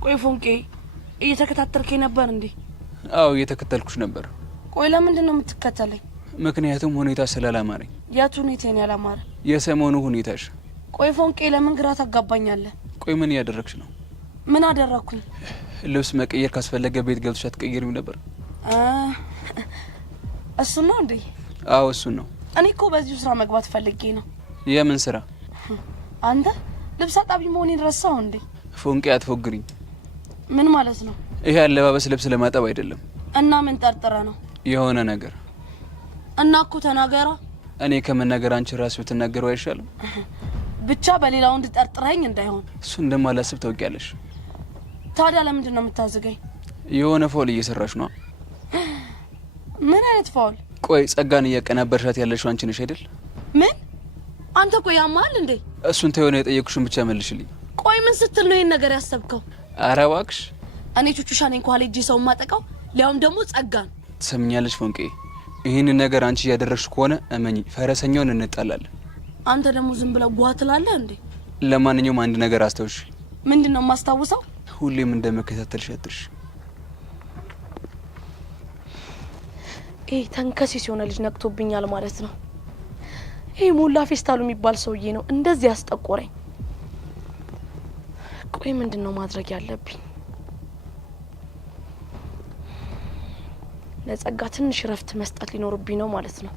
ቆይ ፎንቄ እየተከታተልከኝ ነበር እንዴ? አዎ እየተከታተልኩሽ ነበር። ቆይ ለምንድን ነው የምትከታተለኝ? ምክንያቱም ሁኔታ ስላላማረኝ። ያቱ ሁኔታን ያላማረ? የሰሞኑ ሁኔታሽ። ቆይ ፎንቄ ለምን ግራ ታጋባኛለህ? ቆይ ምን ያደረግሽ ነው? ምን አደረኩኝ? ልብስ መቀየር ካስፈለገ ቤት ገብተሽ አትቀይሪም ነበር? እሱ ነው እንዴ? አዎ እሱ ነው። እኔ እኮ በዚህ ስራ መግባት ፈልጌ ነው። የምን ስራ? አንተ ልብስ አጣቢ መሆኔን ረሳው እንዴ? ፎንቄ አትፎግሪኝ። ምን ማለት ነው? ይሄ አለባበስ ልብስ ለማጠብ አይደለም። እና ምን ጠርጥረ ነው? የሆነ ነገር። እና እኮ ተናገራ። እኔ ከመናገር አንቺ ራስሽ ብትናገሩ አይሻልም? ብቻ በሌላው እንድጠርጥረኝ እንዳይሆን። እሱ እንደማላስብ ታውቂያለሽ። ታዲያ ለምንድን ነው የምታዝገኝ? የሆነ ፋውል እየሰራሽ ነው። ምን አይነት ፋውል? ቆይ ጸጋን እያቀናበርሻት ያለሽው አንቺ ነሽ አይደል? ምን? አንተ ቆይ ያማል እንዴ? እሱን ተይው ነው የጠየቅሽውን ብቻ መልሽልኝ። ቆይ ምን ስትል ነው ይሄን ነገር ያሰብከው? ኧረ እባክሽ። እኔ ቹቹሻ ነኝ ኳል እጄ ሰው ማጠቃው ሊያውም ደግሞ ጸጋን። ትሰምኛለሽ ፎንቄ? ይህንን ነገር አንቺ እያደረግሽ ከሆነ እመኚ ፈረሰኛውን እንጣላለን። አንተ ደግሞ ዝም ብለህ ጓ ትላለህ እንዴ? ለማንኛውም አንድ ነገር አስተውሽ። ምንድነው የማስታውሰው? ሁሌም እንደመከታተልሽ አትርሽ። ተንከሲስ የሆነ ልጅ ነቅቶብኛል ማለት ነው። ይሄ ሞላ ፌስታሉ የሚባል ሰውዬ ነው እንደዚህ ያስጠቆረኝ። ቆይ ምንድነው ማድረግ ያለብኝ? ለጸጋ ትንሽ ረፍት መስጠት ሊኖርብኝ ነው ማለት ነው።